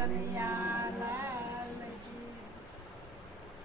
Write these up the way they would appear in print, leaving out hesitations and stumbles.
કનૈયા લાલ કી.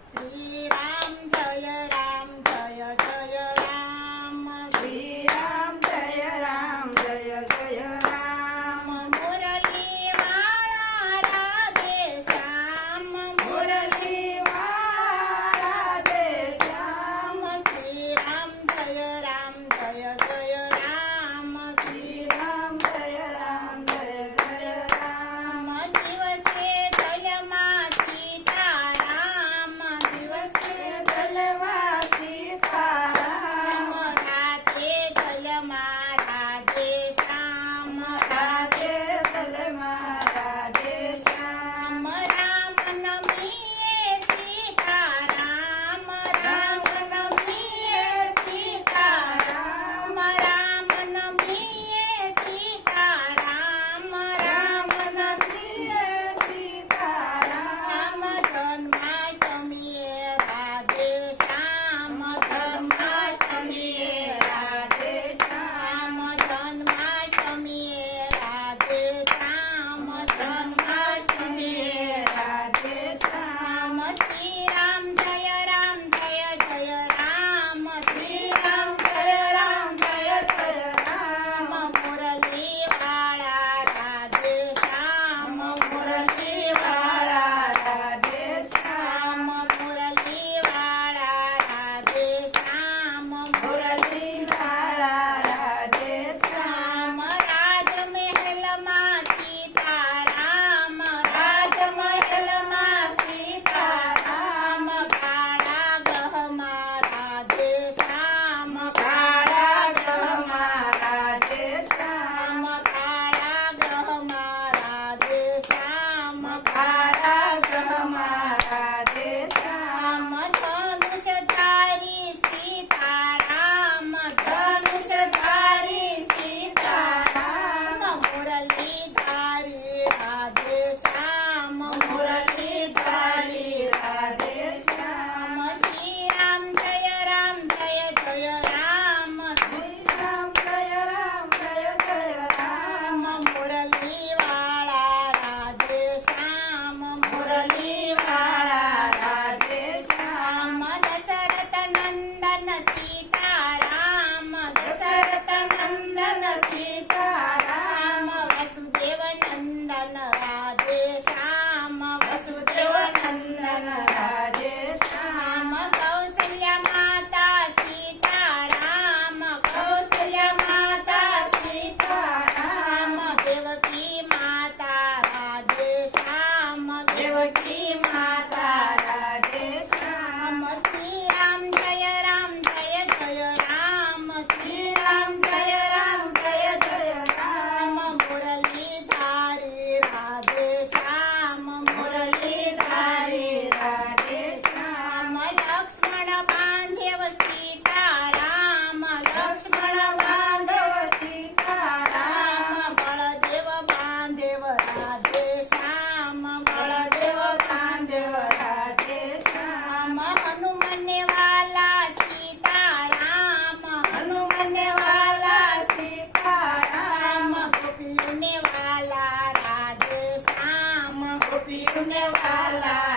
શ્રી રામ જય રામ જય જય રામ. શ્રી રામ જય રામ જય જય રામ. મુરલી વાળા રાધે શ્યામ. મુરલી વાળા રાધે શ્યામ. શ્રી રામ જય રામ જય જય રામ. શ્રી રામ જય રામ જય જય રામ. દિવસે જલમાં સીતારામ. દિવસે જલવા સીતારામ. રાતે જલમાં રાધે શ્યામ. રાધે જલમાં રાધે શ્યામ. રામ નમીએ સીતારામ. રામ નમીએ સીતારામ. રામ નમીએ સીતારામ. રામ નમીએ સીતારામ. જન્માષ્ટમીએ રાધે શ્યામ. જન્માષ્ટમીએ રાધે શ્યામ. જન્માષ્ટમીએ રાધે શ્યામ. જન્માષ્ટમીએ રાધે શ્યામ. શ્રી રામ જય રામ જય જય રામ. શ્રી રામ જય રામ જય જય રામ. મુરલી વાળા રાધે શ્યામ. મુરલી વાળા રાધે શ્યામ. મુરલી વાળા રાધે શ્યામ. મુરલી વાળા રાધે શ્યામ. રાજમહેલમાં સીતારામ. રાજમહેલમાં સીતારામ. કાળા ગહમાં રાધે શ્યામ. કાળા ગહમાં રાધે શ્યામ. કાળા ગહમાં રાધે શ્યામ. કાળા ગહમાં રાધે શ્યામ. ધનુષધારી સીતારામ. ધનુષધારી સીતારામ. મુરલીધારી રાધે શ્યામ. મુરલીધારી રાધે શ્યામ. શ્રી રામ જય રામ જય જય રામ. શ્રી રામ જય રામ જય જય રામ. મુરલી વાળા રાધે શ્યામ. મુરલી વાળા રાધે શ્યામ. દશરથ નંદન સીતારામ. દશરથ નંદન સીતારામ. વસુદેવ નંદન રાધે શ્યામ. વસુદેવ નંદન રાધે શ્યામ. કૌશલ્યા માતા સીતારામ. કૌશલ્યા માતા સીતારામ. દેવકી માતા રાધે શ્યામ. દેવકી માતા રાધે શ્યામ. શ્રી રામ જય રામ જય જય રામ. શ્રી રામ જય રામ જય જય રામ. મુરલીધારી રાધે શ્યામ. મુરલીધારી રાધે શ્યામ. લક્ષ્મણ બાંધવ સીતારામ. લક્ષ્મણ બાંધવ સીતારામ. બળદેવ બાંધવ રાધે શ્યામ. બળદેવ બાંધવ રાધે શ્યામ. હનુમને વાલા સીતારામ. હનુમને વાલા સીતારામ. ગોપીઓને વાલા રાધે શ્યામ. ગોપીઓને વાલા